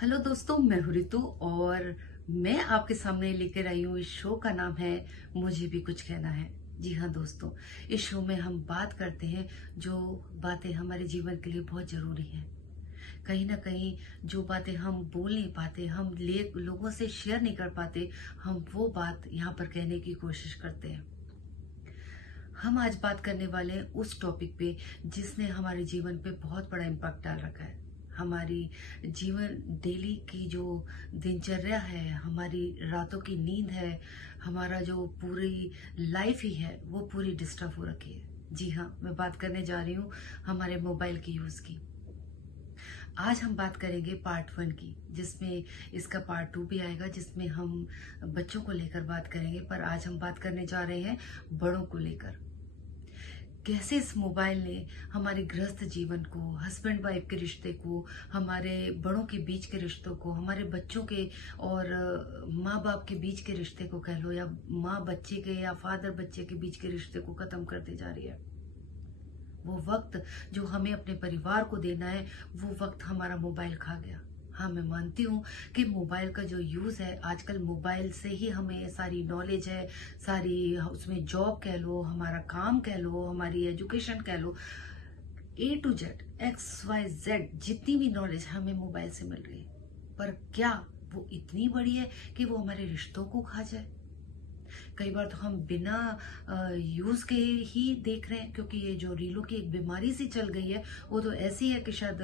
Hello दोस्तों, मैं हूँ रितु और मैं आपके सामने लेकर आई हूँ। इस शो का नाम है मुझे भी कुछ कहना है। जी हाँ दोस्तों, इस शो में हम बात करते हैं जो बातें हमारे जीवन के लिए बहुत जरूरी हैं। कहीं ना कहीं जो बातें हम बोल नहीं पाते, हम लोगों से शेयर नहीं कर पाते, हम वो बात यहाँ पर कहने की कोशिश करते हैं। हम आज बात करने वाले हैं उस टॉपिक पे जिसने हमारे जीवन पे बहुत बड़ा इम्पैक्ट डाल रखा है। हमारी जीवन डेली की जो दिनचर्या है, हमारी रातों की नींद है, हमारा जो पूरी लाइफ ही है वो पूरी डिस्टर्ब हो रखी है। जी हाँ, मैं बात करने जा रही हूँ हमारे मोबाइल की यूज की। आज हम बात करेंगे पार्ट 1 की, जिसमें इसका पार्ट 2 भी आएगा, जिसमें हम बच्चों को लेकर बात करेंगे। पर आज हम बात करने जा रहे हैं बड़ों को लेकर। कैसे इस मोबाइल ने हमारे गृहस्थ जीवन को, हस्बैंड वाइफ के रिश्ते को, हमारे बड़ों के बीच के रिश्तों को, हमारे बच्चों के और माँ बाप के बीच के रिश्ते को कह लो, या माँ बच्चे के या फादर बच्चे के बीच के रिश्ते को खत्म करते जा रही है। वो वक्त जो हमें अपने परिवार को देना है, वो वक्त हमारा मोबाइल खा गया। हाँ, मैं मानती हूँ कि मोबाइल का जो यूज है, आजकल मोबाइल से ही हमें सारी नॉलेज है, सारी उसमें जॉब कह लो, हमारा काम कह लो, हमारी एजुकेशन कह लो, A to Z, XYZ जितनी भी नॉलेज हमें मोबाइल से मिल रही है। पर क्या वो इतनी बड़ी है कि वो हमारे रिश्तों को खा जाए? कई बार तो हम बिना यूज के ही देख रहे हैं, क्योंकि ये जो रीलों की एक बीमारी सी चल गई है, वो तो ऐसी है कि शायद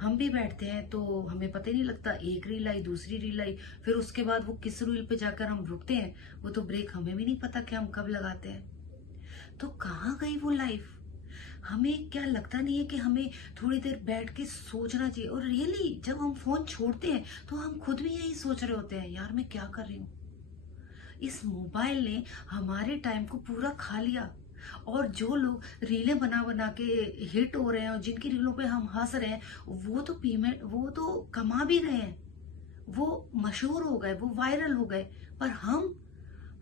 हम भी बैठते हैं तो हमें पता ही नहीं लगता, एक रील आई, दूसरी रील आई, फिर उसके बाद वो किस रील पे जाकर हम रुकते हैं, वो तो ब्रेक हमें भी नहीं पता कि हम कब लगाते हैं। तो कहाँ गई वो लाइफ? हमें क्या लगता नहीं है कि हमें थोड़ी देर बैठ के सोचना चाहिए? और रियली जब हम फोन छोड़ते हैं तो हम खुद भी यही सोच रहे होते हैं, यार मैं क्या कर रही हूँ। इस मोबाइल ने हमारे टाइम को पूरा खा लिया। और जो लोग रीलें बना बना के हिट हो रहे हैं और जिनकी रीलों पे हम हंस रहे हैं, वो तो पेमेंट, वो तो कमा भी रहे हैं, वो मशहूर हो गए, वो वायरल हो गए। पर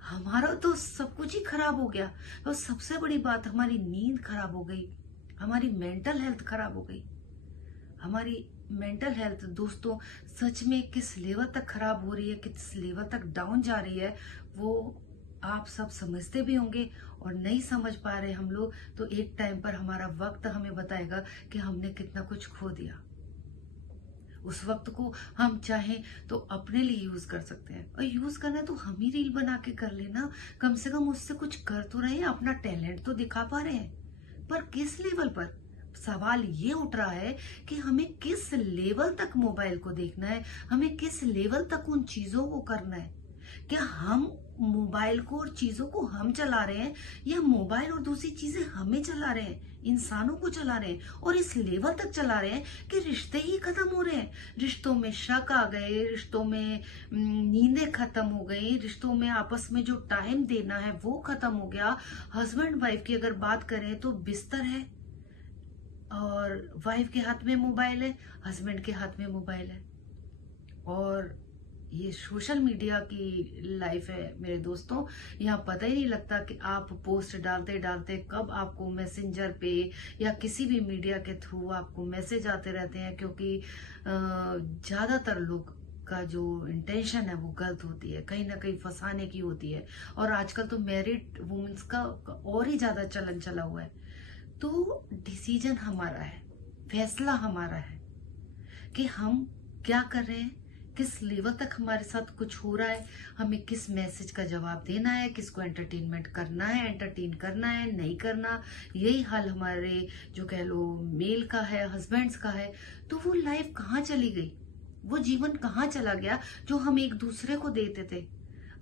हमारा तो सब कुछ ही खराब हो गया। और सबसे बड़ी बात, हमारी नींद खराब हो गई, हमारी मेंटल हेल्थ खराब हो गई। हमारी मेंटल हेल्थ दोस्तों सच में किस लेवल तक खराब हो रही है, किस लेवल तक डाउन जा रही है, वो आप सब समझते भी होंगे। और नहीं समझ पा रहे हम लोग, तो एक टाइम पर हमारा वक्त हमें बताएगा कि हमने कितना कुछ खो दिया। उस वक्त को हम चाहें तो अपने लिए यूज कर सकते हैं, और यूज करना है तो हम ही रील बना के कर लेना। कम से कम उससे कुछ कर तो रहे हैं, अपना टैलेंट तो दिखा पा रहे हैं। पर किस लेवल पर? सवाल ये उठ रहा है कि हमें किस लेवल तक मोबाइल को देखना है, हमें किस लेवल तक उन चीजों को करना है। क्या हम मोबाइल को और चीजों को हम चला रहे हैं, या मोबाइल और दूसरी चीजें हमें चला रहे हैं, इंसानों को चला रहे हैं? और इस लेवल तक चला रहे हैं कि रिश्ते ही खत्म हो रहे हैं। रिश्तों में शक आ गए, रिश्तों में नींदें खत्म हो गई, रिश्तों में आपस में जो टाइम देना है वो खत्म हो गया। हस्बैंड वाइफ की अगर बात करें तो बिस्तर है और वाइफ के हाथ में मोबाइल है, हस्बैंड के हाथ में मोबाइल है। और ये सोशल मीडिया की लाइफ है मेरे दोस्तों। यहाँ पता ही नहीं लगता कि आप पोस्ट डालते डालते कब आपको मैसेंजर पे या किसी भी मीडिया के थ्रू आपको मैसेज आते रहते हैं, क्योंकि ज्यादातर लोग का जो इंटेंशन है वो गलत होती है, कहीं ना कहीं फंसाने की होती है। और आजकल तो मैरिड वुमेन्स का और ही ज्यादा चलन चला हुआ है। तो डिसीजन हमारा है, फैसला हमारा है कि हम क्या कर रहे हैं, किस लेवल तक हमारे साथ कुछ हो रहा है, हमें किस मैसेज का जवाब देना है, किसको एंटरटेनमेंट करना है, एंटरटेन करना है, नहीं करना। यही हाल हमारे जो कह लो मेल का है, हस्बैंड्स का है। तो वो लाइफ कहाँ चली गई, वो जीवन कहाँ चला गया जो हम एक दूसरे को देते थे?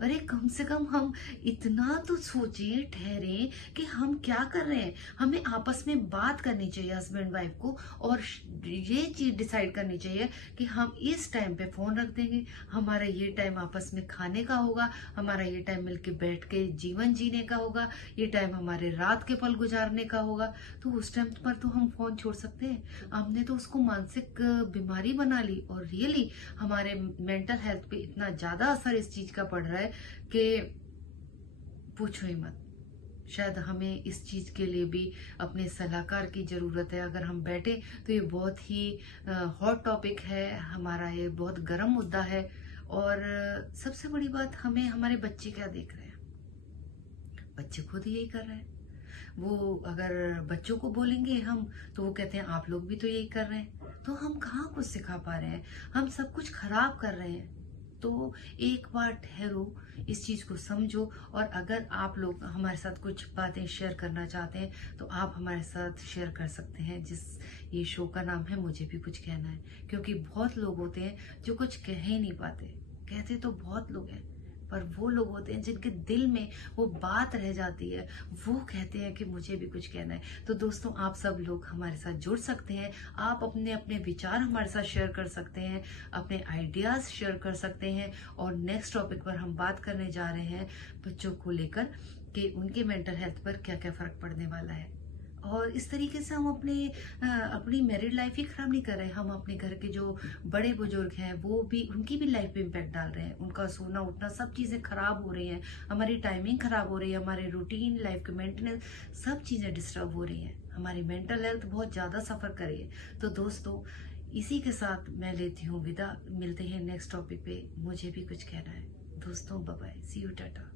अरे कम से कम हम इतना तो सोचें, ठहरे कि हम क्या कर रहे हैं। हमें आपस में बात करनी चाहिए हस्बैंड वाइफ को, और ये चीज डिसाइड करनी चाहिए कि हम इस टाइम पे फोन रख देंगे, हमारा ये टाइम आपस में खाने का होगा, हमारा ये टाइम मिलके बैठ के जीवन जीने का होगा, ये टाइम हमारे रात के पल गुजारने का होगा। तो उस टाइम पर तो हम फोन छोड़ सकते हैं। हमने तो उसको मानसिक बीमारी बना ली, और रियली हमारे मेंटल हेल्थ पे इतना ज्यादा असर इस चीज का पड़ रहा है कि पूछो ही मत। शायद हमें इस चीज़ के लिए भी अपने सलाहकार की ज़रूरत है। अगर हम बैठे तो ये बहुत ही हॉट टॉपिक है हमारा, ये बहुत गर्म मुद्दा है। और सबसे बड़ी बात, हमें हमारे बच्चे क्या देख रहे हैं, बच्चे खुद यही कर रहे हैं। वो अगर बच्चों को बोलेंगे हम, तो वो कहते हैं आप लोग भी तो यही कर रहे हैं। तो हम कहाँ कुछ सिखा पा रहे हैं, हम सब कुछ खराब कर रहे हैं। तो एक बार ठहरो, इस चीज को समझो, और अगर आप लोग हमारे साथ कुछ बातें शेयर करना चाहते हैं तो आप हमारे साथ शेयर कर सकते हैं। ये शो का नाम है मुझे भी कुछ कहना है। क्योंकि बहुत लोग होते हैं जो कुछ कह ही नहीं पाते, कहते तो बहुत लोग हैं, पर वो लोग होते हैं जिनके दिल में वो बात रह जाती है, वो कहते हैं कि मुझे भी कुछ कहना है। तो दोस्तों, आप सब लोग हमारे साथ जुड़ सकते हैं, आप अपने अपने विचार हमारे साथ शेयर कर सकते हैं, अपने आइडियाज शेयर कर सकते हैं। और नेक्स्ट टॉपिक पर हम बात करने जा रहे हैं बच्चों को लेकर, कि उनके मेंटल हेल्थ पर क्या क्या फर्क पड़ने वाला है। और इस तरीके से हम अपनी मैरिड लाइफ ही खराब नहीं कर रहे, हम अपने घर के जो बड़े बुजुर्ग हैं वो भी, उनकी भी लाइफ पे इम्पैक्ट डाल रहे हैं। उनका सोना उठना सब चीजें खराब हो रही हैं, हमारी टाइमिंग खराब हो रही है, हमारे रूटीन लाइफ के मेंटेनेंस सब चीजें डिस्टर्ब हो रही हैं, हमारी मेंटल हेल्थ बहुत ज्यादा सफर कर रही है। तो दोस्तों, इसी के साथ मैं लेती हूँ विदा, मिलते हैं नेक्स्ट टॉपिक पे। मुझे भी कुछ कहना है दोस्तों, bye bye, see you, Tata.